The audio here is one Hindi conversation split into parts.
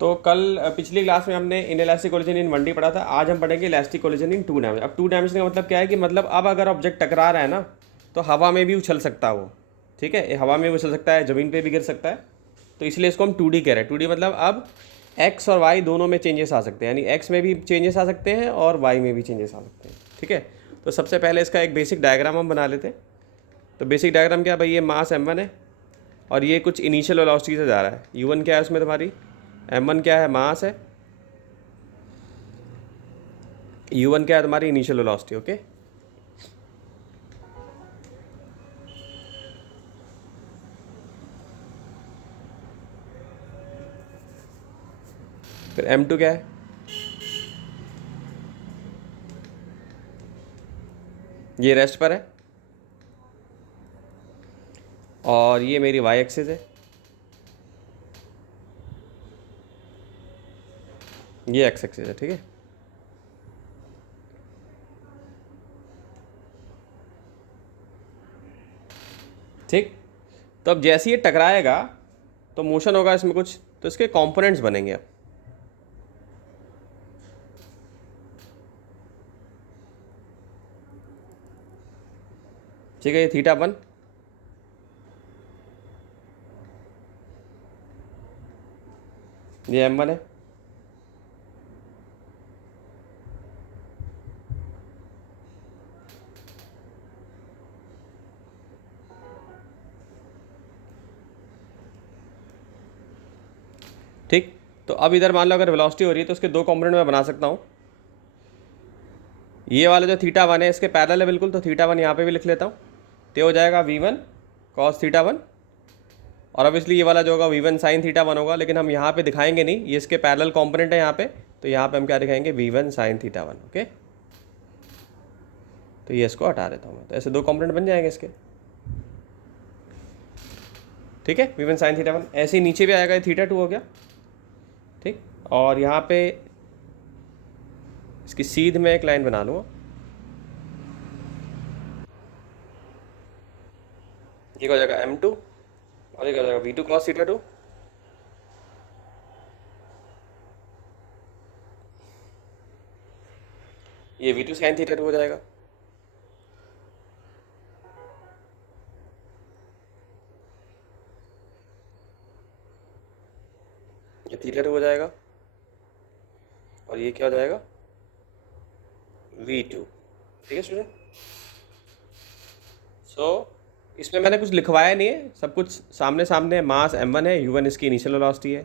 तो कल पिछली क्लास में हमने इनइलास्टिक कोलिजन इन 1D पढ़ा था। आज हम पढ़ेंगे इलास्टिक कोलिजन इन 2 डायमेंशन। अब 2 डायमेंशन का मतलब क्या है कि मतलब अब अगर ऑब्जेक्ट टकरा रहा है ना, तो हवा में भी उछल सकता है वो। ठीक है, ये हवा में भी उछल सकता है, ज़मीन पे भी गिर सकता है। तो इसलिए इसको हम 2D कह रहे हैं। 2D मतलब अब एक्स और वाई दोनों में चेंजेस आ सकते हैं, यानी एक्स में भी चेंजेस आ सकते हैं और वाई में भी चेंजेस आ सकते हैं। ठीक है, तो सबसे पहले इसका एक बेसिक डायग्राम हम बना लेते हैं। तो बेसिक डायग्राम क्या है भाई, ये मास m1 है और ये कुछ इनिशियल वेलोसिटी से जा रहा है। u1 क्या है उसमें तुम्हारी, m1 क्या है, मास है, u1 क्या है तुम्हारी, इनिशियल वेलोसिटी। ओके, फिर m2 क्या है, ये रेस्ट पर है और ये मेरी y एक्सिस है, ये x एक्सिस है। ठीक है, ठीक। तो अब जैसे ये टकराएगा तो मोशन होगा इसमें कुछ, तो इसके कंपोनेंट्स बनेंगे अब। ठीक है, ये θ1, ये m1 है, ठीक। तो अब इधर मान लो अगर वेलोसिटी हो रही है तो उसके दो कंपोनेंट मैं बना सकता हूँ। ये वाला जो θ1 है इसके पैरेलल है बिल्कुल, तो θ1 यहाँ पे भी लिख लेता हूँ। तो हो जाएगा v1 cos θ1, और ऑब्वियसली ये वाला जो होगा v1 sin θ1 होगा, लेकिन हम यहाँ पे दिखाएंगे नहीं, ये इसके पैरेलल कंपोनेंट है यहाँ पे। तो यहाँ पे हम क्या दिखाएंगे, v1 sin θ1। ओके, तो ये इसको हटा देता हूँ मैं, तो ऐसे दो कंपोनेंट बन जाएंगे इसके। ठीक है, v1 sin θ1 ऐसे ही नीचे भी आएगा, ये θ2 हो गया। ठीक, और यहाँ पे इसकी सीध में एक लाइन बना लूँगा, ये हो जाएगा m2 और ये हो जाएगा v2 cos θ2। ये v2 sin θ2 हो जाएगा, ये θ2 हो जाएगा, और ये क्या हो जाएगा, v2। ठीक है स्टूडेंट, सो इसमें मैंने कुछ लिखवाया नहीं है, सब कुछ सामने सामने है। मास m1 है, u1 इसकी इनिशियल वेलोसिटी है,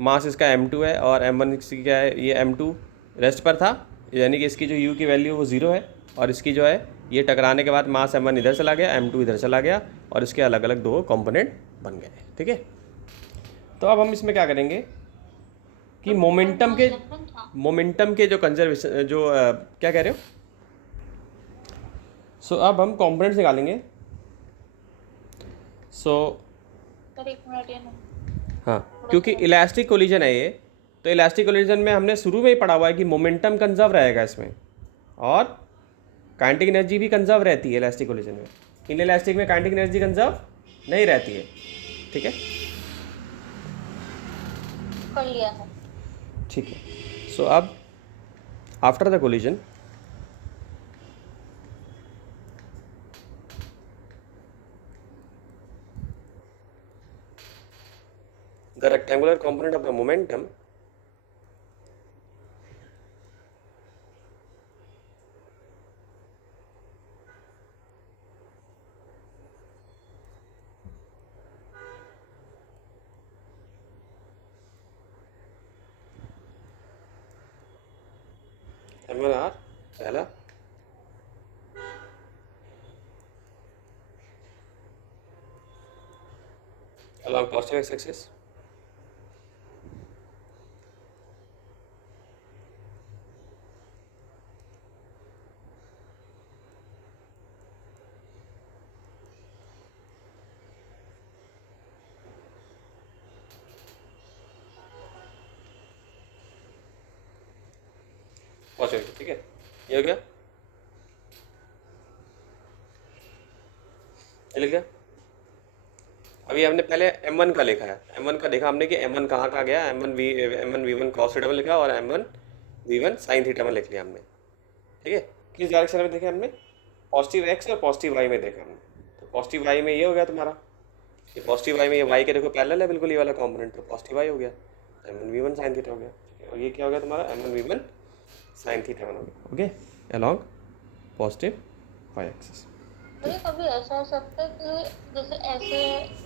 मास इसका m2 है और m1 इसकी क्या है, ये m2 रेस्ट पर था, यानी कि इसकी जो u की वैल्यू वो 0 है, और इसकी जो है ये टकराने के बाद मास m1 इधर चला गया, m2 इधर चला गया, और इसके अलग अलग दो कंपोनेंट बन गए। ठीक है, तो अब हम इसमें क्या करेंगे कि मोमेंटम के जो कंजर्वेशन जो क्या कह रहे हो, सो अब हम कंपोनेंट्स निकालेंगे। सो हाँ, क्योंकि इलास्टिक कोलिजन है ये, तो इलास्टिक कोलिजन में हमने शुरू में ही पढ़ा हुआ है कि मोमेंटम कंजर्व रहेगा इसमें, और काइनेटिक एनर्जी भी कंजर्व रहती है इलास्टिक कोलिजन में। इन इलास्टिक में काइनेटिक एनर्जी कंजर्व नहीं रहती है। ठीक है, कर लिया है। ठीक है, सो अब after the collision the rectangular component of the momentum m1r पहला, along positive x axis, positive. ठीक है, ये हो गया, ये लिख गया। अभी हमने पहले M1 का लिखा है, M1 का देखा हमने कि M1 कहाँ गया, M1 cos थीटा में लिखा और M1 V1 sin थीटा में लिख लिया हमने। ठीक है, किस डायरेक्शन में देखे हमने, पॉजिटिव एक्स और पॉजिटिव वाई में देखा हमने। तो पॉजिटिव वाई में ये हो गया तुम्हारा, ये पॉजिटिव वाई में ये वाई के देखो पैरेलल है बिल्कुल ये वाला कंपोनेंट, तो पॉजिटिव वाई हो गया, M1 V1 sin थीटा हो गया। ठीक है, और ये क्या हो गया तुम्हारा M1 V1 sin थीटा 1 हो गया। Okay, along positive Y axis. अरे कभी ऐसा हो सकता है कि जैसे ऐसे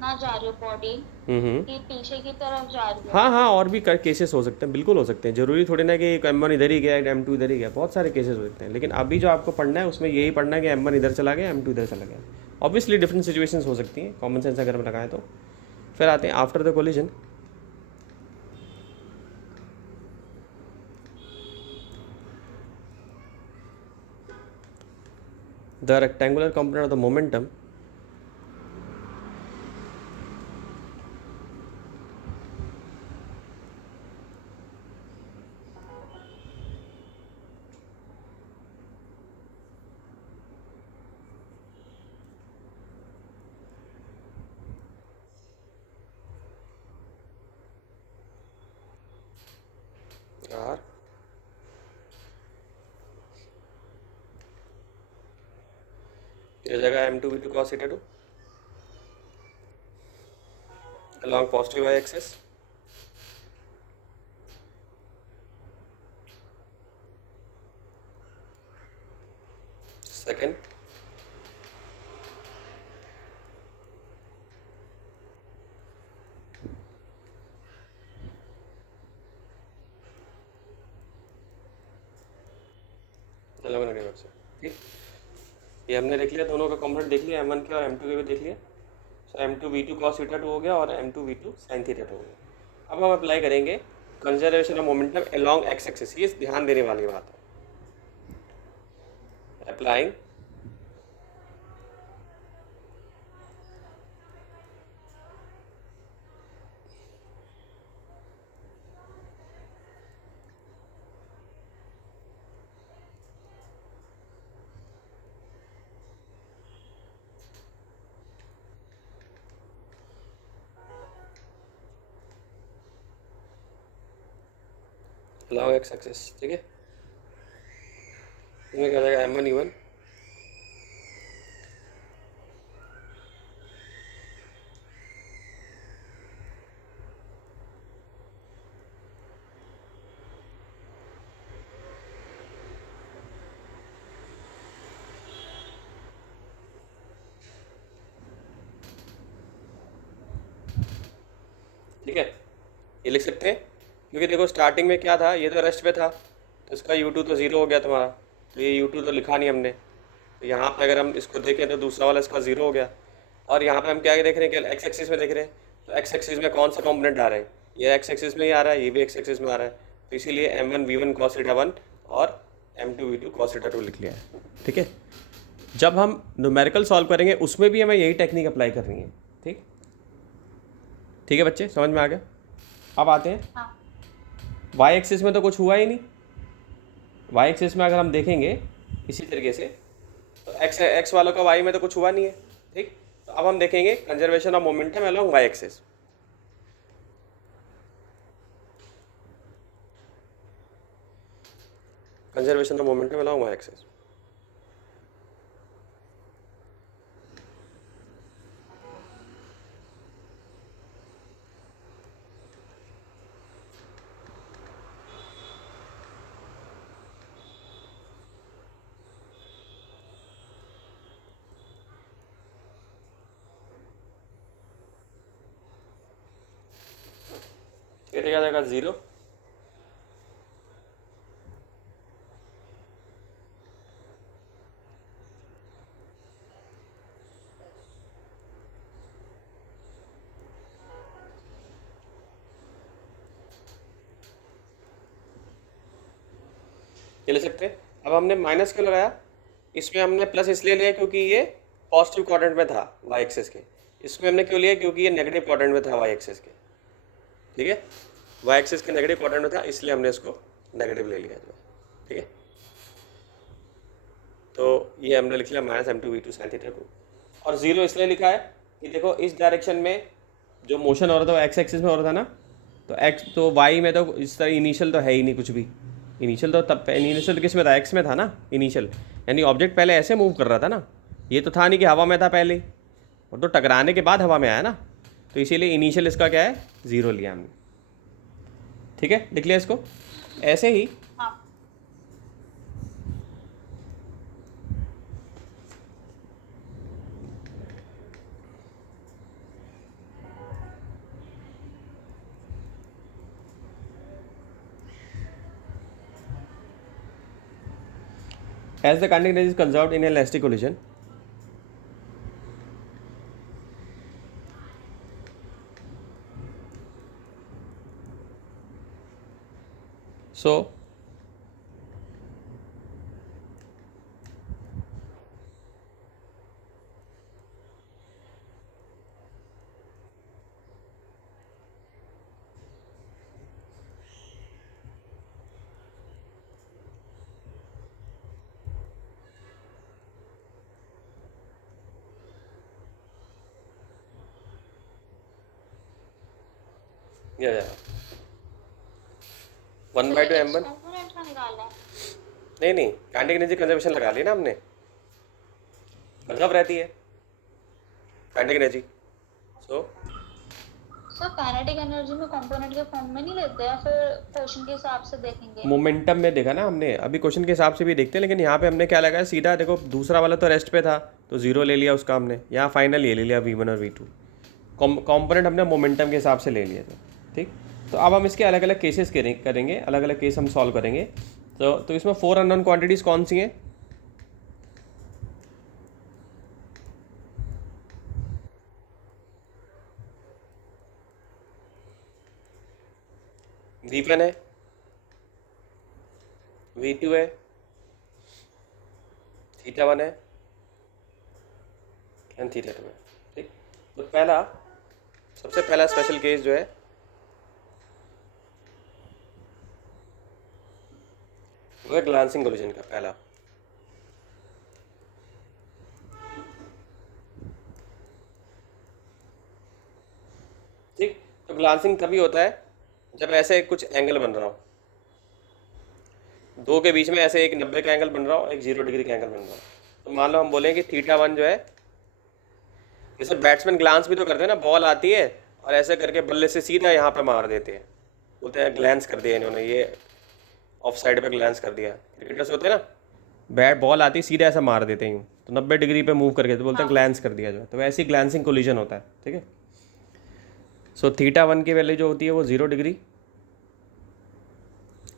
ना जा रही हो बॉडी, कि पीछे की तरफ जा रही हो। हाँ हाँ, और भी केसेस हो सकते हैं, बिल्कुल हो सकते हैं, जरूरी थोड़ी ना कि M1 इधर ही गया M2 इधर ही गया, बहुत सारे केसेस हो सकते हैं। लेकिन अभी जो आपको पढ़ना है उसमें यही पढ़ना है कि M1 इधर चला गया M2 इधर चला गया। ऑब्वियसली डिफरेंट सिचुएशंस हो सकती हैं, कॉमन सेंस अगर हम लगाएं तो। फिर आते हैं after the collision. The rectangular component of the momentum are ये जगह M2V2 cos theta 2 along positive y axis। Second, ठीक, ये हमने देख लिया, दोनों का कंपोनेंट देख लिया, M1 के और M2 के भी देख लिया। सो M2V2 cos थीटा 2 हो गया और M2V2 sin थीटा 2 हो गया। अब हम अप्लाई करेंगे conservation of momentum along x axis, ये ध्यान देने वाली बात है। Applying along x axis. ठीक है, इसमें क्या हो जाएगा M1 E1 ठीक है, ये लिख सकते हैं, क्योंकि देखो स्टार्टिंग में क्या था, ये तो रेस्ट पे था, तो इसका U2 तो ज़ीरो हो गया तुम्हारा, तो ये U2 तो लिखा नहीं हमने। तो यहाँ पे अगर हम इसको देखें तो दूसरा वाला इसका ज़ीरो हो गया। और यहाँ पे हम क्या देख रहे हैं कि एक्स एक्सिस में देख रहे हैं, तो एक्स एक्सिस में कौन सा कंपोनेंट आ रहा है, ये एक्स एक्सिस में ही आ रहा है, ये भी एक्स एक्सिस में आ रहा है, तो इसीलिए M1V1 cos थीटा 1 और M2V2 cos थीटा 2 लिख लिया है। ठीक है, जब हम न्यूमेरिकल सॉल्व करेंगे उसमें भी हमें यही टेक्निक अप्लाई करनी है। ठीक, ठीक है बच्चे, समझ में आ गया। अब आते हैं हाँ। वाई एक्सिस में तो कुछ हुआ ही नहीं। वाई एक्सिस में अगर हम देखेंगे इसी तरीके से, तो एक्स एक्स वालों का वाई में तो कुछ हुआ नहीं है। ठीक, तो अब हम देखेंगे conservation of momentum along Y axis. Conservation of momentum along Y axis, ये क्या जाएगा ज़ीरो, ये ले सकते हैं। अब हमने माइनस क्यों लगाया, इसमें हमने प्लस इसलिए लिया क्योंकि ये पॉजिटिव क्वाड्रेंट में था वाई एक्सिस के, इसमें हमने क्यों लिया क्योंकि ये नेगेटिव क्वाड्रेंट में था वाई एक्सिस के। ठीक है, वाई एक्सिस के नेगेटिव क्वाड्रेंट में था, इसलिए हमने इसको नेगेटिव ले लिया जो है। ठीक है, तो ये हमने लिख लिया -M2V2 sin थीटा 2, और ज़ीरो इसलिए लिखा है कि देखो इस डायरेक्शन में जो मोशन हो रहा था वो एक्स एक्सिस में हो रहा था ना, तो एक्स तो वाई में तो इस तरह इनिशियल तो है ही नहीं कुछ भी। इनिशियल तो तब इनिशियल किस में था, एक्स में था ना इनिशियल, यानी ऑब्जेक्ट पहले ऐसे मूव कर रहा था ना, ये तो था नहीं कि हवा में था पहले ही, और तो टकराने के बाद हवा में आया ना, तो इसीलिए इनिशियल इसका क्या है, ज़ीरो लिया हमने। ठीक है, लिख लिया इसको ऐसे ही। हाँ। As the kinetic energy is conserved in elastic collision, so या 1/2 m1। कंपोनेंट का निकालना है। नहीं नहीं, काइनेटिक एनर्जी कंजर्वेशन लगा ली ना हमने, कंजर्व रहती है kinetic energy. So sir kinetic energy में कंपोनेंट के फॉर्म में नहीं लेते हैं, फिर क्वेश्चन के हिसाब से देखेंगे। मोमेंटम में देखा ना हमने, अभी क्वेश्चन के हिसाब से भी देखते हैं, लेकिन यहाँ पे हमने क्या लगाया सीधा, देखो दूसरा वाला तो रेस्ट पे था तो जीरो ले लिया उसका हमने, यहाँ फाइनल ये ले लिया V1 और V2, कंपोनेंट हमने मोमेंटम के हिसाब से ले लिया था। ठीक, तो अब हम इसके अलग अलग केसेस करेंगे, अलग अलग केस हम सॉल्व करेंगे। तो इसमें 4 अननोन क्वांटिटीज़ कौन सी हैं? V1 है, V2 है, θ1 है एंड θ2 है। ठीक, तो सबसे पहला स्पेशल केस जो है वो है ग्लांसिंग कोलिजन का पहला। ठीक, तो ग्लांसिंग तभी होता है जब ऐसे कुछ एंगल बन रहा हो, दो के बीच में ऐसे एक 90 का एंगल बन रहा हो, एक 0 डिग्री का एंगल बन रहा हो। तो मान लो हम बोलेंगे θ1 जो है, जैसे बैट्समैन ग्लांस भी तो करते हैं ना, बॉल आती है और ऐसे करके बल्ले से सीधा यहाँ पे मार देते हैं, बोलते हैं ग्लैंस कर दिया इन्होंने, ये ऑफ साइड पे ग्लैंस कर दिया। क्रिकेटर्स होते हैं ना, बैट बॉल आती है सीधा ऐसा मार देते हैं, तो 90 डिग्री पे मूव करके तो बोलते हैं ग्लैंस कर दिया जो है, तो वैसे ही ग्लैंसिंग कोलिजन होता है। ठीक है, सो θ1 की वैल्यू जो होती है वो 0 डिग्री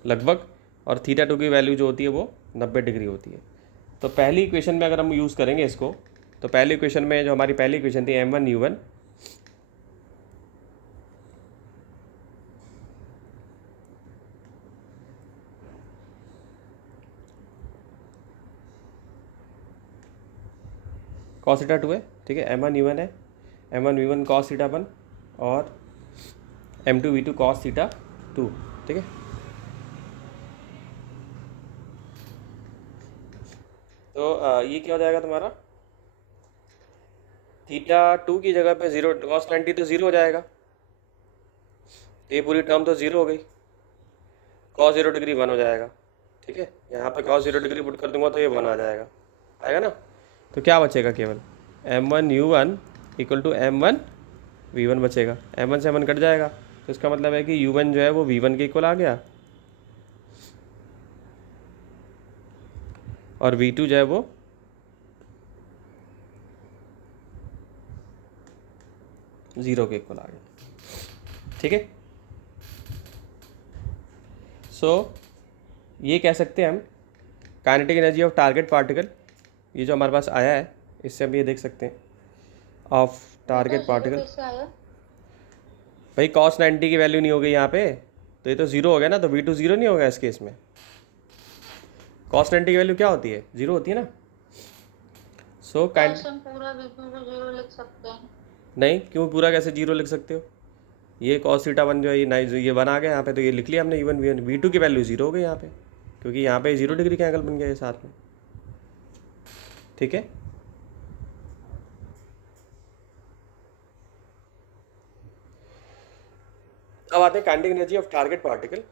लगभग, और θ2 की वैल्यू जो होती है वो 90 डिग्री होती है। तो पहली इक्वेशन में अगर हम यूज़ करेंगे इसको, तो पहली इक्वेशन में जो हमारी पहली इक्वेशन थी m1u1 cos θ2 है। ठीक है, m1u1 है, m1v1 cos θ1 और m2v2 cos θ2। ठीक है, तो ये क्या हो जाएगा तुम्हारा, θ2 की जगह पे 0 cos 90 तो 0 हो जाएगा, ये पूरी टर्म तो 0 हो गई, cos 0 डिग्री 1 हो जाएगा। ठीक है, यहाँ पे cos 0 डिग्री पुट कर दूंगा तो ये 1 आ जाएगा, आएगा ना। तो क्या बचेगा, केवल m1u1 इक्वल टू m1v1 बचेगा, m1 से m1 कट जाएगा, तो इसका मतलब है कि u1 जो है वो v1 के इक्वल आ गया, और v2 जो है वो ज़ीरो के इक्वल आ गया। ठीक है, सो ये कह सकते हैं हम kinetic energy of target particle, ये जो हमारे पास आया है इससे हम ये देख सकते हैं ऑफ टारगेट पार्टिकल। कैसे आया? भाई cos 90 की वैल्यू नहीं हो गई यहाँ पे, तो ये तो 0 हो गया ना, तो v2 0 नहीं होगा इस केस में। cos 90 की वैल्यू क्या होती है, 0 होती है ना। सो हम पूरा V2 को 0 लिख सकते हैं? नहीं, क्यों पूरा कैसे 0 लिख सकते हो, ये cos θ1 जो है ये 1 आ गया यहाँ पे, तो ये लिख लिया हमने u1 v1, v2 की वैल्यू 0 हो गई यहाँ पे, क्योंकि यहाँ पे 0 डिग्री का एंगल बन गया ये साथ में। ठीक है, अब आते हैं kinetic energy of target particle.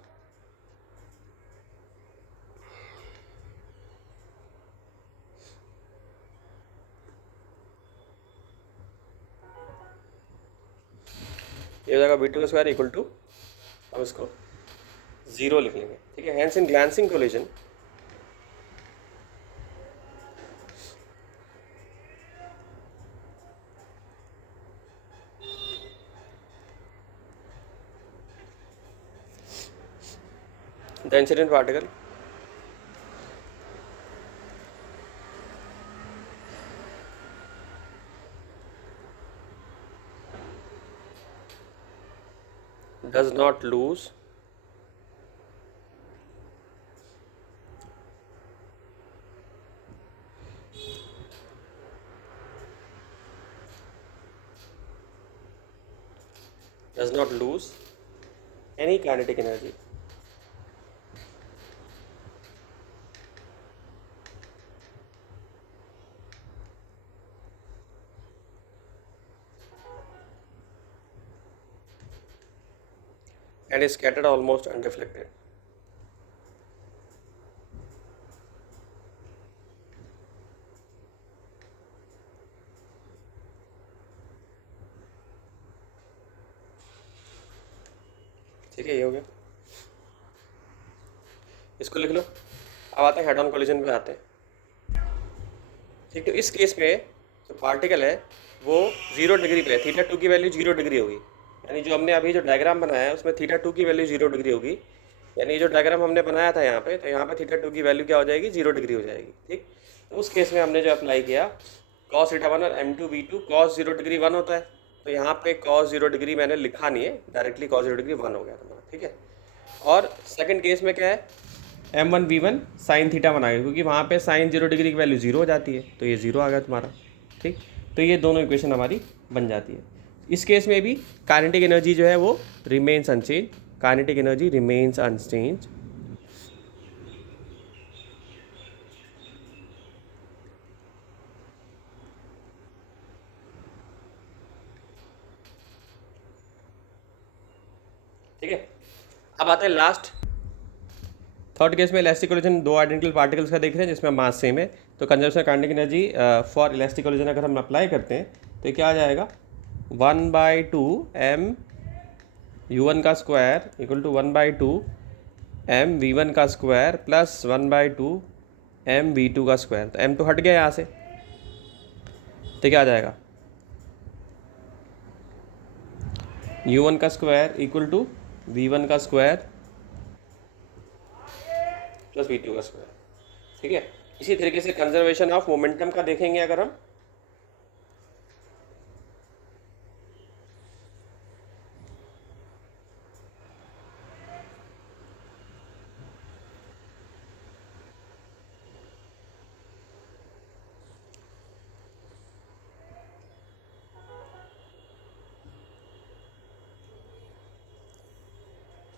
ये हो जाएगा V2 का स्क्वायर इक्वल टू, अब इसको 0 लिख लेंगे, ठीक है। Hence in glancing collision the incident particle does not lose any kinetic energy. And is scattered almost undeflected. ठीक है, ये हो गया, इसको लिख लो। अब आते हैं हेड ऑन कोलिजन पे आते हैं, ठीक। तो इस केस में जो पार्टिकल है वो 0 डिग्री पे है, θ2 की वैल्यू 0 डिग्री होगी, यानी जो हमने अभी जो डायग्राम बनाया है उसमें θ2 की वैल्यू 0 डिग्री होगी, यानी जो डायग्राम हमने बनाया था यहाँ पे, तो यहाँ पे θ2 की वैल्यू क्या हो जाएगी, 0 डिग्री हो जाएगी, ठीक। तो उस केस में हमने जो अप्लाई किया cos θ1 और m2v2 cos 0 डिग्री 1 होता है, तो यहाँ पे cos 0 डिग्री मैंने लिखा नहीं है, डायरेक्टली cos 0 डिग्री 1 हो गया तुम्हारा, ठीक है। और सेकंड केस में क्या है, m1v1 sin θ1 आ गया, क्योंकि वहाँ पे sin 0 डिग्री की वैल्यू 0 हो जाती है, तो ये 0 आ गया तुम्हारा, ठीक। तो ये दोनों इक्वेशन हमारी बन जाती है। इस केस में भी काइनेटिक एनर्जी जो है वो remains unchanged, kinetic energy remains unchanged, ठीक है। अब आते हैं लास्ट थर्ड केस में इलास्टिक कोलिजन, दो आइडेंटिकल पार्टिकल्स का देख रहे हैं जिसमें मास सेम है, तो conservation kinetic energy for elastic collision अगर हम अप्लाई करते हैं तो क्या आ जाएगा, 1/2 m u1 का square equal to 1/2 m v1 का स्क्वायर प्लस 1/2 m v2 का स्क्वायर। तो m तो हट गया यहाँ से, तो क्या आ जाएगा, u1 का स्क्वायर इक्वल टू v1 का स्क्वायर प्लस v2 का स्क्वायर, ठीक है। इसी तरीके से कंजर्वेशन ऑफ मोमेंटम का देखेंगे अगर हम,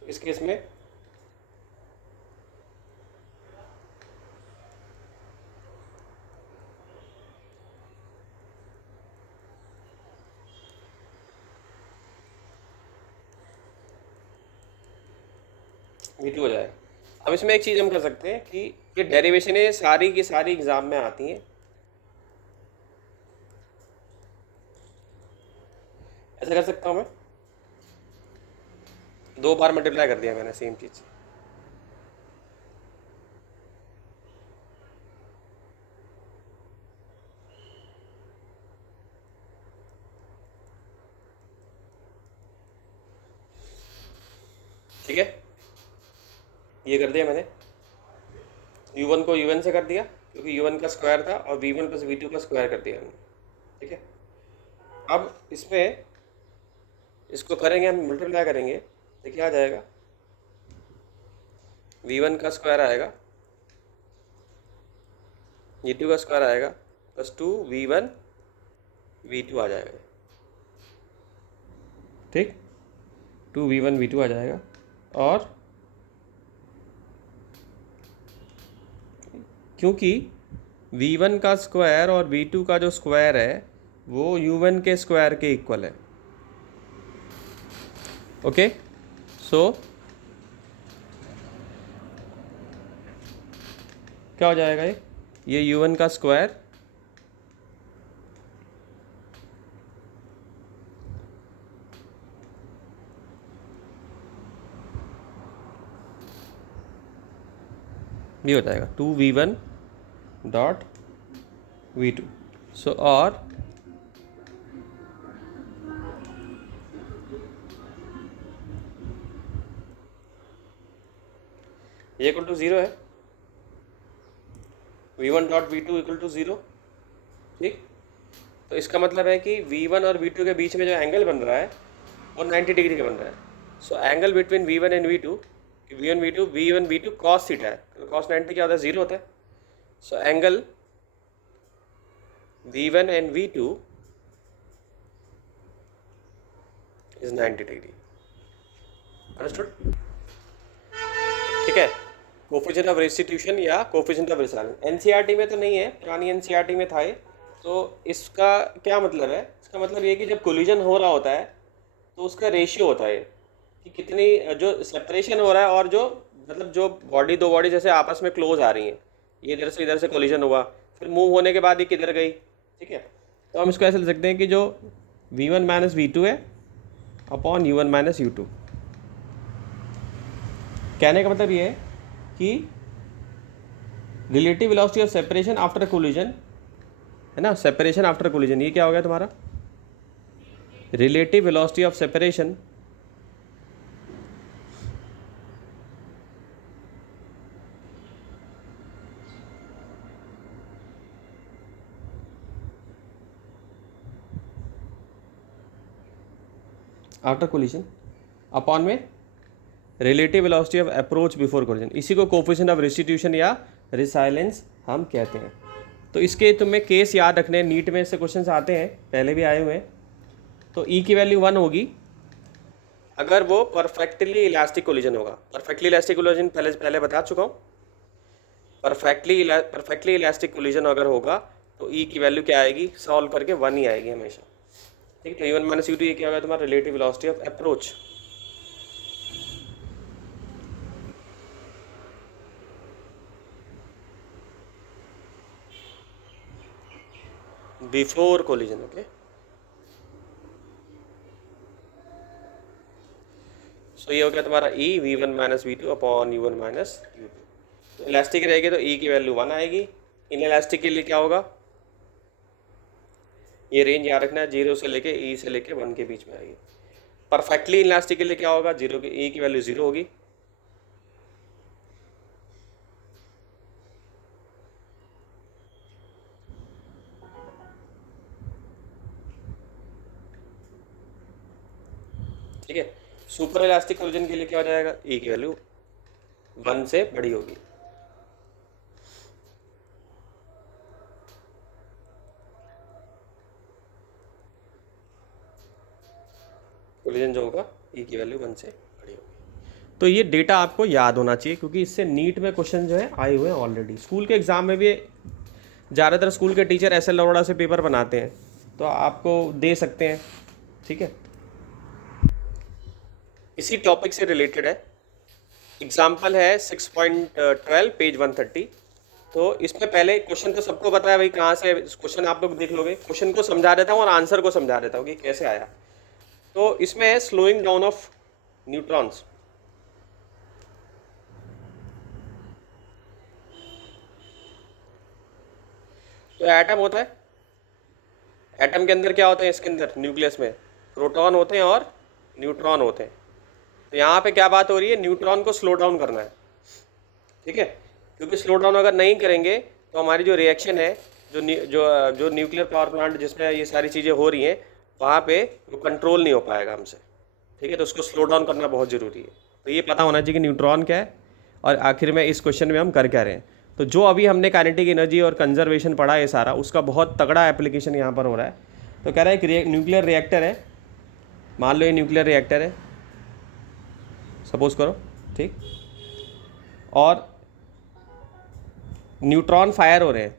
इस केस में v2 हो जाएगा। अब इसमें एक चीज़ हम कर सकते हैं कि ये डेरिवेशनें सारी की सारी एग्जाम में आती हैं, ऐसा कर सकता हूँ मैं, 2 बार मल्टीप्लाई कर दिया मैंने सेम चीज़, ठीक है। ये कर दिया मैंने, u1 को u1 से कर दिया क्योंकि u1 का स्क्वायर था, और v1 प्लस v2 का स्क्वायर कर दिया हमने, ठीक है। अब इसमें इसको करेंगे हम, मल्टीप्लाई करेंगे तो क्या आ जाएगा, v1 का स्क्वायर आएगा, v2 का स्क्वायर आएगा प्लस 2v1 v2 आ जाएगा, ठीक, 2v1 v2 आ जाएगा। और क्योंकि v1 का स्क्वायर और v2 का जो स्क्वायर है वो u1 के स्क्वायर के इक्वल है, ओके। सो क्या हो जाएगा ये u1 का स्क्वायर भी हो जाएगा 2v1 डॉट v2। सो और ये इक्वल टू 0 है, v1 dot v2 equal to 0। ठीक, तो इसका मतलब है कि v1 और v2 के बीच में जो एंगल बन रहा है वो 90 डिग्री का बन रहा है। So angle between v1 and v1 v2 cos theta है। cos 90 क्या होता है, 0 होता है। So angle v1 and v2 is 90 degree. Understood? ठीक है, कोफिशिएंट ऑफ रेस्टिट्यूशन या कोफिशिएंट ऑफ रिसाइलेंस एनसीईआरटी में तो नहीं है, पुरानी एनसीईआरटी में था ये। तो इसका क्या मतलब है, इसका मतलब ये कि जब कोलिजन हो रहा होता है तो उसका रेशियो होता है कि कितनी जो सेपरेशन हो रहा है और जो मतलब जो बॉडी, दो बॉडी जैसे आपस में क्लोज आ रही हैं, ये इधर से कोलिजन हुआ, फिर मूव होने के बाद ये किधर गई। ठीक है, तो हम इसको ऐसे लिख सकते हैं कि जो v1 माइनस v2 है अपॉन u1 माइनस u2। कहने का मतलब ये है कि relative velocity of separation after collision है ना, सेपरेशन आफ्टर कोलिजन, ये क्या हो गया तुम्हारा, relative velocity of separation after collision upon में relative velocity of approach before collision. इसी को कोफिशिएंट ऑफ रेस्टिट्यूशन या रिसाइलेंस हम कहते हैं। तो इसके तुम्हें केस याद रखने, नीट में से क्वेश्चंस आते हैं, पहले भी आए हुए हैं। तो ई की वैल्यू 1 होगी अगर वो परफेक्टली इलास्टिक कोलिजन होगा। परफेक्टली इलास्टिक कोलिजन पहले बता चुका हूँ। परफेक्टली इलास्टिक कोलिजन अगर होगा तो ई की वैल्यू क्या आएगी, सॉल्व करके 1 ही आएगी हमेशा। ठीक है, u1 माइनस u2 ये क्या होगा तुम्हारा, relative velocity of approach. Before collision. Okay, so ये हो गया तुम्हारा e v1 minus v2 upon u1 minus u2। तो इलास्टिक रहेगी तो e की वैल्यू 1 आएगी। इन इलास्टिक के लिए क्या होगा, ये रेंज याद रखना है, 0 से लेके e से लेके 1 के बीच में आएगी। परफेक्टली इलास्टिक के लिए क्या होगा, 0 की e की वैल्यू 0 होगी। ठीक है, सुपर इलास्टिक कोलिजन के लिए क्या हो जाएगा, e की वैल्यू 1 से बड़ी होगी। कोलिजन जो होगा e की वैल्यू 1 से बड़ी होगी। तो ये डेटा आपको याद होना चाहिए क्योंकि इससे नीट में क्वेश्चन जो है आए हुए हैं ऑलरेडी। स्कूल के एग्जाम में भी ज़्यादातर स्कूल के टीचर ऐसे लौड़ा से पेपर बनाते हैं, तो आपको दे सकते हैं। ठीक है, इसी टॉपिक से रिलेटेड है, एग्जाम्पल है 6.12 पेज 130। तो इसमें पहले क्वेश्चन तो सबको पता है भाई कहाँ से क्वेश्चन, आप लोग देख लोगे। क्वेश्चन को समझा देता हूँ और आंसर को समझा देता हूँ कि कैसे आया। तो इसमें है स्लोइंग डाउन ऑफ न्यूट्रॉन्स। तो एटम होता है, एटम के अंदर क्या होते हैं, इसके अंदर न्यूक्लियस में प्रोटॉन होते हैं और न्यूट्रॉन होते हैं। तो यहाँ पे क्या बात हो रही है, न्यूट्रॉन को स्लो डाउन करना है। ठीक है, क्योंकि स्लो डाउन अगर नहीं करेंगे तो हमारी जो रिएक्शन है, जो न्यूक्लियर पावर प्लांट जिसमें ये सारी चीज़ें हो रही हैं, वहाँ पे वो कंट्रोल नहीं हो पाएगा हमसे। ठीक है, तो उसको स्लो डाउन करना बहुत ज़रूरी है। तो ये पता होना चाहिए कि न्यूट्रॉन क्या है और आखिर में इस क्वेश्चन में हम कर क्या रहे हैं। तो जो अभी हमने काइनेटिक एनर्जी और कंजर्वेशन पढ़ा है सारा, उसका बहुत तगड़ा एप्लीकेशन यहाँ पर हो रहा है। तो कह रहा है कि न्यूक्लियर रिएक्टर है, मान लो ये न्यूक्लियर रिएक्टर है सपोज करो, ठीक, और न्यूट्रॉन फायर हो रहे हैं।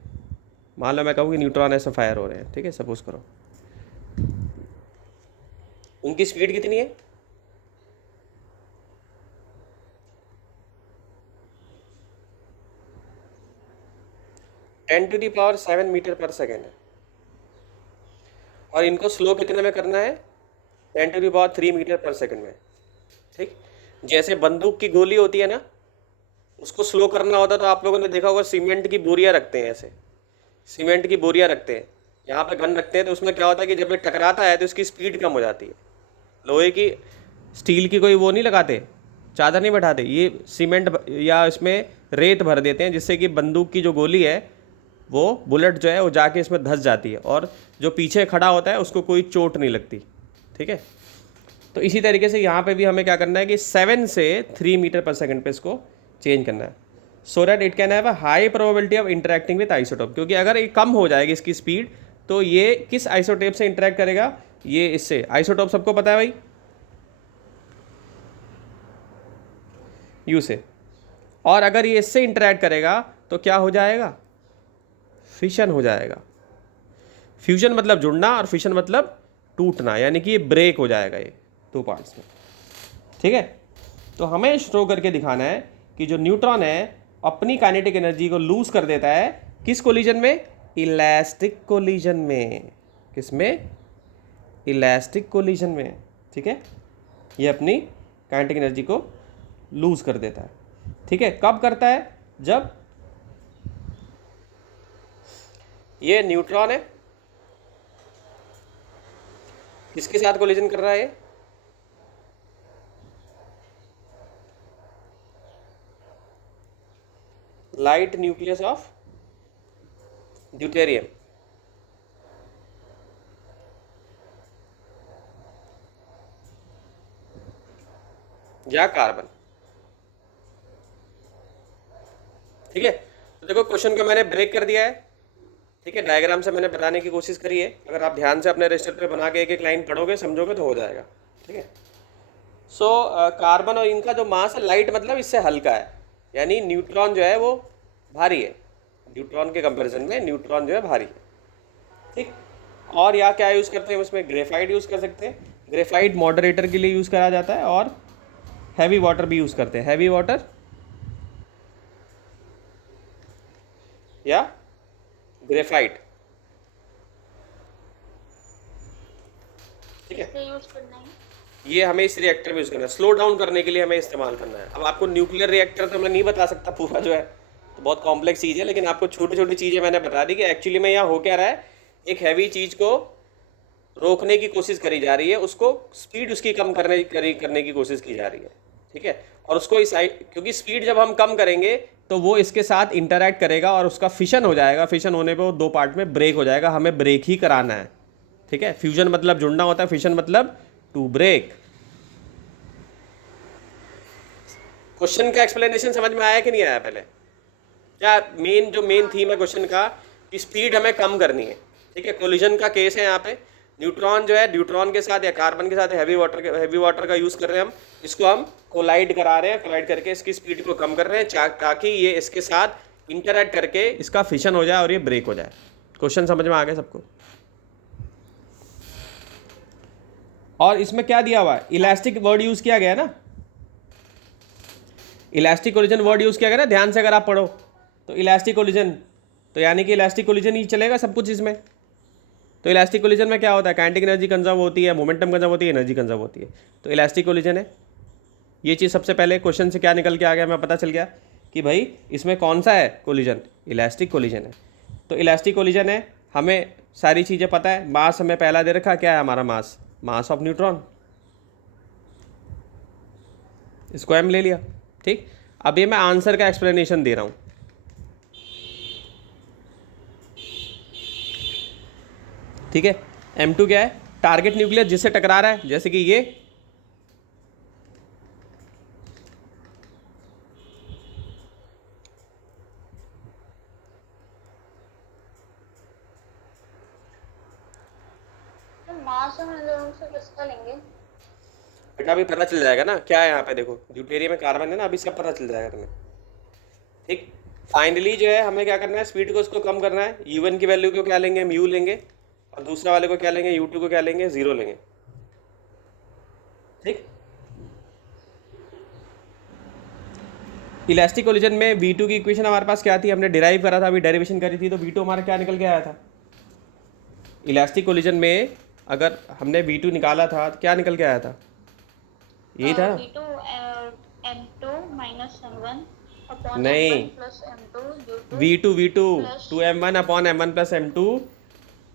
मान लो मैं कहूँ कि न्यूट्रॉन ऐसे फायर हो रहे हैं, ठीक है, सपोज करो। उनकी स्पीड कितनी है, 10⁻⁷ मीटर पर सेकेंड है, और इनको स्लो कितने में करना है, 10⁻³ मीटर पर सेकेंड में। ठीक, जैसे बंदूक की गोली होती है ना, उसको स्लो करना होता है तो आप लोगों ने देखा होगा सीमेंट की बोरियां रखते हैं, ऐसे सीमेंट की बोरियां रखते हैं, यहाँ पे गन रखते हैं, तो उसमें क्या होता है कि जब ये टकराता है तो इसकी स्पीड कम हो जाती है। लोहे की, स्टील की कोई वो नहीं लगाते, चादर नहीं बैठाते, ये सीमेंट या इसमें रेत भर देते हैं, जिससे कि बंदूक की जो गोली है वो बुलेट जो है वो जाके इसमें धंस जाती है, और जो पीछे खड़ा होता है उसको कोई चोट नहीं लगती। ठीक है, तो इसी तरीके से यहाँ पे भी हमें क्या करना है कि 7 से 3 मीटर पर सेकंड पे इसको चेंज करना है, so that it can have a high probability of interacting with isotope. क्योंकि अगर ये कम हो जाएगी इसकी स्पीड, तो ये किस आइसोटोप से इंटरेक्ट करेगा, ये इससे, आइसोटोप सबको पता है भाई, यू से। और अगर ये इससे इंटरेक्ट करेगा तो क्या हो जाएगा, फिशन हो जाएगा। फ्यूजन मतलब जुड़ना और फिशन मतलब टूटना, यानी कि ये ब्रेक हो जाएगा ये 2 पार्ट्स में। ठीक है, तो हमें शो करके दिखाना है कि जो न्यूट्रॉन है अपनी काइनेटिक एनर्जी को लूज कर देता है, किस कोलिजन में, इलास्टिक कोलिजन में। किस में, इलास्टिक कोलिजन में। ठीक है, ये अपनी काइनेटिक एनर्जी को लूज कर देता है। ठीक है, कब करता है, जब ये न्यूट्रॉन है किसके साथ कोलिजन कर रहा है, ये लाइट न्यूक्लियस ऑफ ड्यूटेरियम, या कार्बन। ठीक है, तो देखो क्वेश्चन को मैंने ब्रेक कर दिया है। ठीक है, डायग्राम से मैंने बताने की कोशिश करी है, अगर आप ध्यान से अपने रजिस्टर पे बना के एक एक लाइन पढ़ोगे समझोगे तो हो जाएगा। ठीक है, सो कार्बन और इनका जो मास है, लाइट मतलब इससे हल्का है, यानी न्यूट्रॉन जो है वो भारी है, न्यूट्रॉन के कंपैरिजन में न्यूट्रॉन जो है भारी है। ठीक, और या क्या यूज़ करते हैं उसमें, ग्रेफाइट यूज़ कर सकते हैं, ग्रेफाइट मॉडरेटर के लिए यूज़ करा जाता है, और हैवी वाटर भी यूज़ करते हैं, हैवी वाटर या ग्रेफाइट। ठीक है, यूज करना है, ये हमें इस रिएक्टर में यूज़ करना है, स्लो डाउन करने के लिए हमें इस्तेमाल करना है। अब आपको न्यूक्लियर रिएक्टर तो मैं नहीं बता सकता पूरा जो है, तो बहुत कॉम्प्लेक्स चीज़ है, लेकिन आपको छोटी छोटी चीज़ें मैंने बता दी कि एक्चुअली में यहाँ हो क्या रहा है, एक हैवी चीज़ को रोकने की कोशिश करी जा रही है, उसको स्पीड उसकी कम करने की कोशिश की जा रही है। ठीक है, और उसको क्योंकि स्पीड जब हम कम करेंगे तो वो इसके साथ इंटरैक्ट करेगा और उसका फिशन हो जाएगा, फिशन होने पे वो 2 पार्ट में ब्रेक हो जाएगा, हमें ब्रेक ही कराना है। ठीक है, फ्यूजन मतलब जुड़ना होता है, फिशन मतलब टू ब्रेक। क्वेश्चन का एक्सप्लेनेशन समझ में आया कि नहीं आया, पहले क्या जो मेन थीम है क्वेश्चन का, कि स्पीड हमें कम करनी है। ठीक है, कोलिजन का केस है यहाँ पे, न्यूट्रॉन जो है न्यूट्रॉन के साथ या कार्बन के साथ हैवी वाटर का यूज़ कर रहे हैं हम, इसको हम कोलाइड करा रहे हैं, कोलाइड करके इसकी स्पीड को कम कर रहे हैं ताकि ये इसके साथ इंटरैक्ट करके इसका फिशन हो जाए और ये ब्रेक हो जाए। क्वेश्चन समझ में आ गया सबको। और इसमें क्या दिया हुआ है, इलास्टिक वर्ड यूज़ किया गया ना, इलास्टिक कोलिजन वर्ड यूज़ किया गया ना, ध्यान से अगर आप पढ़ो तो इलास्टिक कोलिजन, तो यानी कि इलास्टिक कोलिजन ही चलेगा सब कुछ इसमें। तो इलास्टिक कोलिजन में क्या होता है, काइनेटिक एनर्जी कंजर्व होती है, मोमेंटम कंजर्व होती है, एनर्जी कंजर्व होती है। तो इलास्टिक कोलिजन है, ये चीज़ सबसे पहले क्वेश्चन से क्या निकल के आ गया, हमें पता चल गया कि भाई इसमें कौन सा है कोलिजन, इलास्टिक कोलिजन है। तो इलास्टिक कोलिजन है, हमें सारी चीज़ें पता है, मास हमें पहला दे रखा, क्या है हमारा मास, मास ऑफ न्यूट्रॉन, इसको एम ले लिया। ठीक, अब ये मैं आंसर का एक्सप्लेनेशन दे रहा हूँ। ठीक है, M2 क्या है, टारगेट न्यूक्लियस जिससे टकरा रहा है, जैसे कि ये तो मास हम इन दोनों से किसका लेंगे, बेटा अभी पता चल जाएगा ना, क्या है यहाँ पे देखो, ड्यूटेरियम में कार्बन है ना, अभी सब पता चल जाएगा तुम्हें। ठीक, फाइनली जो है हमें क्या करना है, स्पीड को उसको कम करना है, U1 की वैल्यू को क्या लेंगे, म्यू लेंगे, और दूसरा वाले को क्या लेंगे, U2 को क्या लेंगे, 0 लेंगे। ठीक, इलास्टिक कोलिजन में V2 की इक्वेशन हमारे पास क्या थी, हमने डिराइव करा था, अभी डेरिवेशन करी थी, तो V2 हमारा क्या निकल के आया था। इलास्टिक कोलिजन में अगर हमने V2 निकाला था तो क्या निकल के आया था, यही था ना। V2 M2 minus M1 upon M1 नहीं, plus M2 U2 V2 plus 2m1 upon m1 plus m2,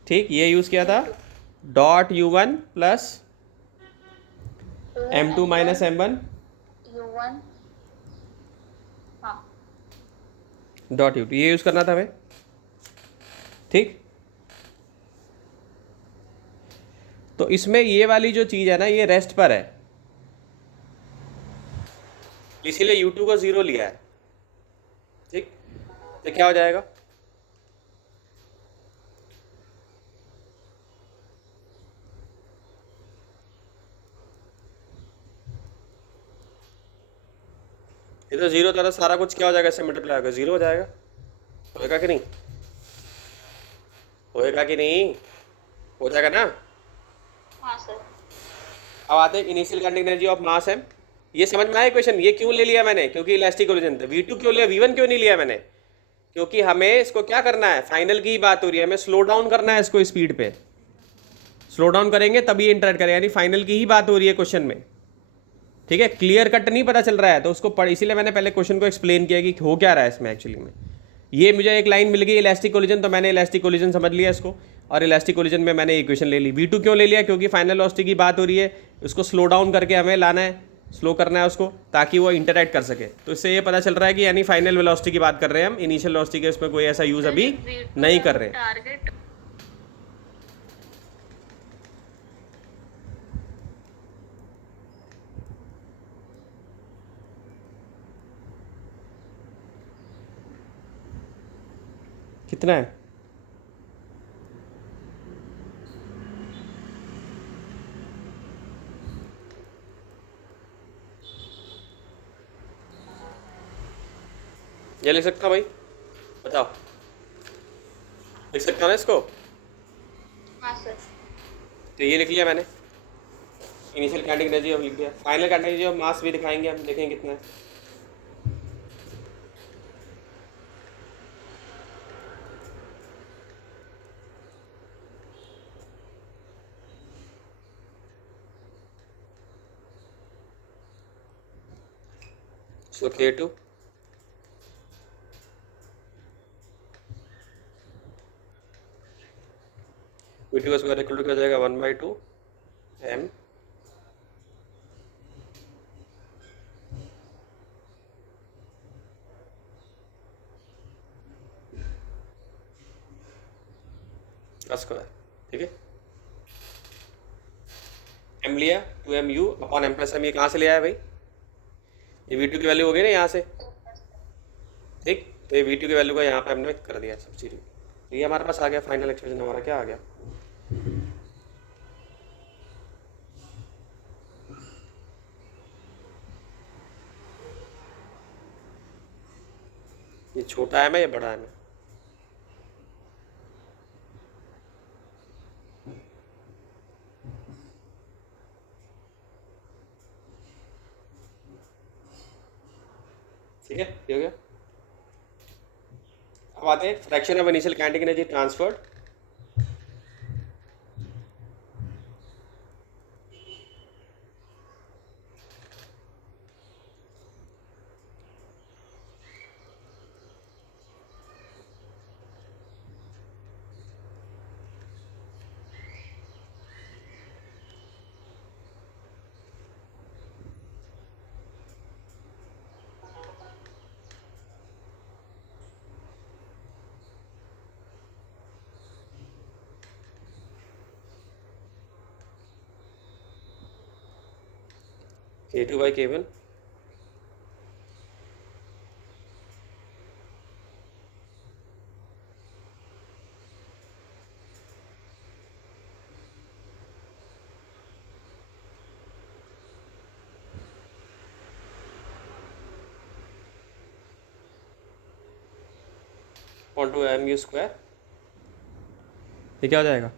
ठीक, ये यूज़ किया था। U2 dot U1 plus 2 M2 minus M1 M1 U1 हाँ डॉट U2, ये यूज़ करना था हमें, ठीक। तो इसमें ये वाली जो चीज़ है ना, ये रेस्ट पर है, इसीलिए U2 को 0 लिया है, ठीक। तो क्या हो जाएगा, ये तो 0 था, तो सारा कुछ क्या हो जाएगा, इससे मल्टीप्लाई होगा, 0 हो जाएगा। होएगा कि नहीं, होएगा कि नहीं, हो जाएगा ना। हाँ सर। अब आते हैं initial kinetic energy of mass है। ये समझ में आया क्वेश्चन, ये क्यों ले लिया मैंने, क्योंकि इलास्टिक कोलिजन था। V2 क्यों लिया, V1 क्यों नहीं लिया मैंने, क्योंकि हमें इसको क्या करना है, फाइनल की बात हो रही है, हमें स्लो डाउन करना है इसको, स्पीड पे स्लो डाउन करेंगे तभी इंटरेक्ट करें, यानी फाइनल की ही बात हो रही है क्वेश्चन में, ठीक है। क्लियर कट नहीं पता चल रहा है तो उसको पढ़, इसीलिए मैंने पहले क्वेश्चन को एक्सप्लेन किया कि हो क्या रहा है इसमें एक्चुअली में। ये मुझे एक लाइन मिल गई इलास्टिक कोलिजन, तो मैंने इलास्टिक कोलिजन समझ लिया इसको, और इलास्टिक कोलिजन में मैंने इक्वेशन ले ली। V2 क्यों ले लिया, क्योंकि फाइनल वेलोसिटी की बात हो रही है, उसको स्लो डाउन करके हमें लाना है, स्लो करना है उसको, ताकि वो इंटरैक्ट कर सके। तो इससे ये पता चल रहा है कि यानी फाइनल वेलोसिटी की बात कर रहे हैं हम, इनिशियल वेलोसिटी के इसमें कोई ऐसा यूज़ अभी नहीं कर रहे हैं। टारगेट कितना है, ये लिख सकता हूँ भाई, बताओ, लिख सकता हूँ ना इसको। हाँ सर। तो ये लिख लिया मैंने, इनिशियल काइनेटिक एनर्जी अब लिख दिया, final kinetic energy of mass भी दिखाएंगे हम, देखेंगे कितना है। सो K2 V2 का स्क्वायर इक्वल टू क्या हो जाएगा, 1/2 m का स्क्वायर, ठीक है। m लिया 2mu upon m plus m, ये कहाँ से लिया है भाई, ये V2 की वैल्यू हो गई ना यहाँ से, ठीक। तो ये V2 की वैल्यू का यहाँ पे हमने कर दिया सब्सिट्यूट, तो ये हमारे पास आ गया फाइनल एक्सप्रेशन, हमारा क्या आ गया, ये छोटा है मैं, ये बड़ा है मैं, ठीक है, ये हो गया। अब आते हैं fraction of initial kinetic energy transferred. K2/K1 upon 2mu square, ये क्या हो जाएगा,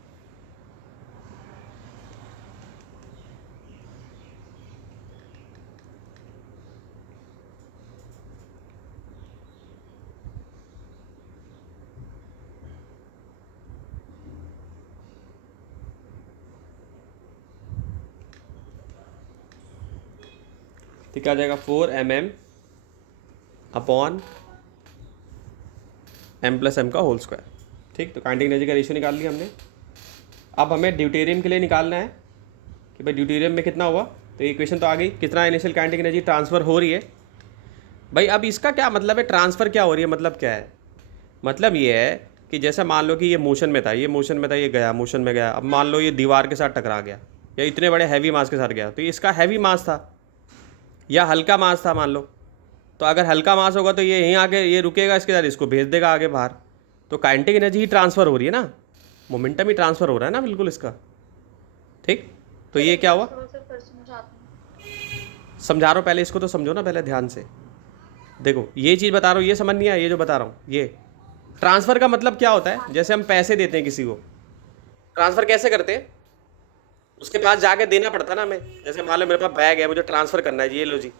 तो क्या आ जाएगा 4 mm अपॉन m+m का होल स्क्वायर। ठीक, तो काइनेटिक एनर्जी का रेशियो निकाल लिया हमने। अब हमें ड्यूटेरियम के लिए निकालना है कि भाई ड्यूटेरियम में कितना हुआ। तो ये इक्वेशन तो आ गई, कितना इनिशियल काइनेटिक एनर्जी ट्रांसफ़र हो रही है। भाई अब इसका क्या मतलब है, ट्रांसफ़र क्या हो रही है, मतलब क्या है, मतलब ये है कि जैसे मान लो कि ये मोशन में था, ये मोशन में था, ये गया मोशन में गया। अब मान लो ये दीवार के साथ टकरा गया या इतने बड़े हैवी मास के साथ गया, तो ये इसका हैवी मास था या हल्का मास था मान लो। तो अगर हल्का मास होगा तो ये यहीं आके ये रुकेगा, इसके साथ इसको भेज देगा आगे बाहर। तो काइनेटिक एनर्जी ही ट्रांसफ़र हो रही है ना, मोमेंटम ही ट्रांसफ़र हो रहा है ना बिल्कुल इसका। ठीक, तो ये क्या हुआ, समझा रहा हूँ, पहले इसको तो समझो ना पहले ध्यान से। देखो ये चीज़ बता रहा हूँ, ये समझ नहीं आया, ये जो बता रहा हूँ, ये ट्रांसफ़र का मतलब क्या होता है। जैसे हम पैसे देते हैं किसी को, ट्रांसफ़र कैसे करते हैं, उसके पास जाके देना पड़ता है ना हमें। जैसे मान लो मेरे पास बैग है, मुझे ट्रांसफ़र करना है, ये लो जी,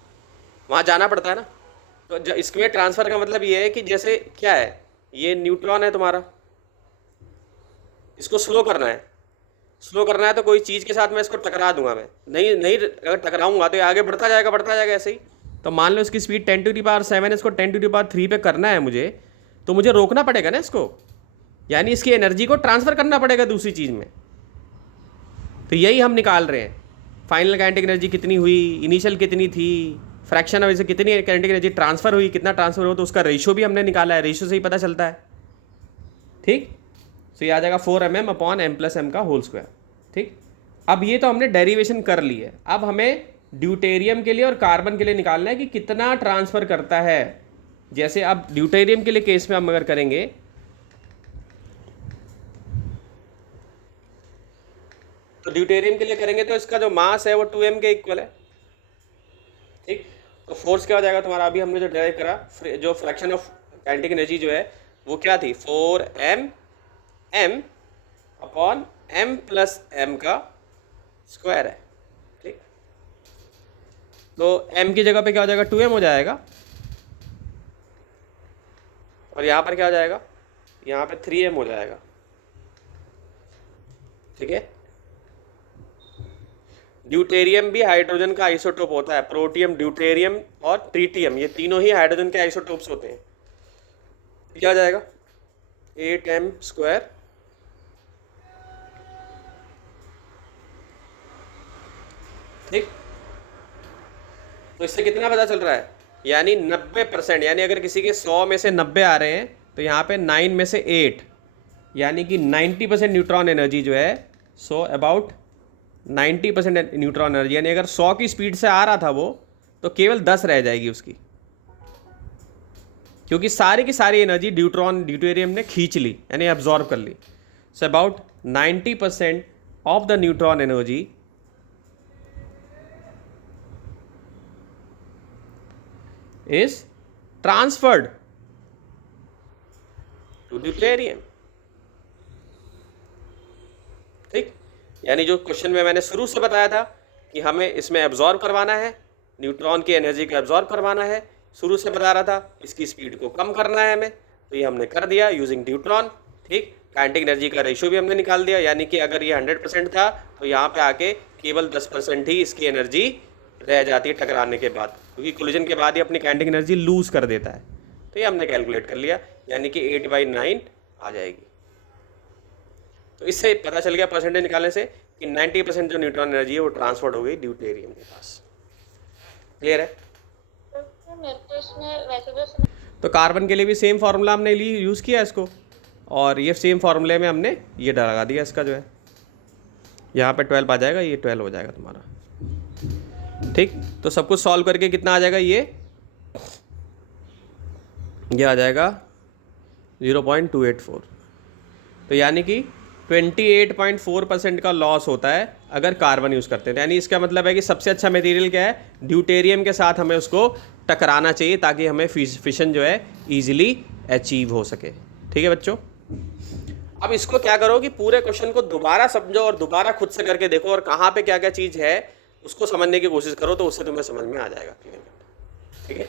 वहाँ जाना पड़ता है ना। तो इसमें ट्रांसफ़र का मतलब ये है कि जैसे क्या है, ये न्यूट्रॉन है तुम्हारा, इसको स्लो करना है। स्लो करना है तो कोई चीज़ के साथ मैं इसको टकरा दूंगा, मैं नहीं अगर टकराऊंगा तो ये आगे बढ़ता जाएगा ऐसे ही। तो मान लो इसकी स्पीड 10⁻7, इसको 10⁻3 पे करना है मुझे, तो मुझे रोकना पड़ेगा ना इसको, यानी इसकी एनर्जी को ट्रांसफ़र करना पड़ेगा दूसरी चीज़ में। तो यही हम निकाल रहे हैं, फाइनल काइनेटिक एनर्जी कितनी हुई, इनिशियल कितनी थी, फ्रैक्शन ऑफ इसे कितनी काइनेटिक एनर्जी ट्रांसफ़र हुई, कितना ट्रांसफ़र हुआ, तो उसका रेशियो भी हमने निकाला है, रेशियो से ही पता चलता है। ठीक, तो ये आ जाएगा 4 mm अपॉन m+m का होल स्क्वायर। ठीक, अब ये तो हमने डेरिवेशन कर ली है। अब हमें ड्यूटेरियम के लिए और कार्बन के लिए निकालना है कि कितना ट्रांसफ़र करता है। जैसे अब ड्यूटेरियम के लिए केस में हम अगर करेंगे, तो ड्यूटेरियम के लिए करेंगे तो इसका जो मास है वो 2m के इक्वल है। ठीक, तो फोर्स क्या हो जाएगा तुम्हारा, अभी हमने जो डिराइव करा, जो फ्रैक्शन ऑफ काइनेटिक एनर्जी जो है वो क्या थी, 4m अपॉन m+m का स्क्वायर है। ठीक, तो m की जगह पे क्या हो जाएगा, 2m हो जाएगा, और यहाँ पर क्या हो जाएगा, यहाँ पे 3m हो जाएगा। ठीक है, ड्यूटेरियम भी हाइड्रोजन का आइसोटोप होता है, प्रोटियम, ड्यूटेरियम और ट्रीटियम, ये तीनों ही हाइड्रोजन के आइसोटोप्स होते हैं। क्या हो जाएगा, 8m²। ठीक, तो इससे कितना पता चल रहा है, यानी 90%, यानी अगर किसी के 100 में से 90 आ रहे हैं तो यहाँ पे 9 में से 8, यानी कि 90% न्यूट्रॉन एनर्जी जो है, सो अबाउट 90% न्यूट्रॉन एनर्जी, यानी अगर 100 की स्पीड से आ रहा था वो, तो केवल 10 रह जाएगी उसकी, क्योंकि सारी की सारी एनर्जी ड्यूटेरियम ने खींच ली, यानी एब्जॉर्ब कर ली। So about 90% of the neutron energy is transferred to deuterium। ठीक, यानी जो क्वेश्चन में मैंने शुरू से बताया था कि हमें इसमें एब्जॉर्ब करवाना है, न्यूट्रॉन की एनर्जी को एब्जॉर्ब करवाना है, शुरू से बता रहा था इसकी स्पीड को कम करना है हमें, तो ये हमने कर दिया यूजिंग ड्यूट्रॉन। ठीक, काइनेटिक एनर्जी का रेशियो भी हमने निकाल दिया, यानी कि अगर ये 100% था तो यहाँ पे आके केवल 10% ही इसकी एनर्जी रह जाती है टकराने के बाद, क्योंकि कोलिजन के बाद ही अपनी काइनेटिक एनर्जी लूज कर देता है। तो ये हमने कैलकुलेट कर लिया, यानी कि 8/9 आ जाएगी। तो इससे पता चल गया परसेंटेज निकालने से कि 90% जो न्यूट्रॉन एनर्जी है वो ट्रांसफर हो गई ड्यूटेरियम के पास। क्लियर है? तो कार्बन के लिए भी सेम फार्मूला हमने यूज़ किया इसको, और ये सेम फार्मूले में हमने ये लगा दिया, इसका जो है यहाँ पे 12 आ जाएगा, ये 12 हो जाएगा तुम्हारा। ठीक, तो सब कुछ सॉल्व करके कितना आ जाएगा, ये आ जाएगा 0.284। तो यानी कि 28.4% का लॉस होता है अगर कार्बन यूज़ करते हैं। यानी इसका मतलब है कि सबसे अच्छा मटेरियल क्या है, ड्यूटेरियम के साथ हमें उसको टकराना चाहिए, ताकि हमें फिशन जो है ईजिली अचीव हो सके। ठीक है बच्चों, अब इसको क्या करो कि पूरे क्वेश्चन को दोबारा समझो और दोबारा खुद से करके देखो, और कहाँ पे क्या क्या चीज़ है उसको समझने की कोशिश करो, तो उससे तुम्हें समझ में आ जाएगा। ठीक है।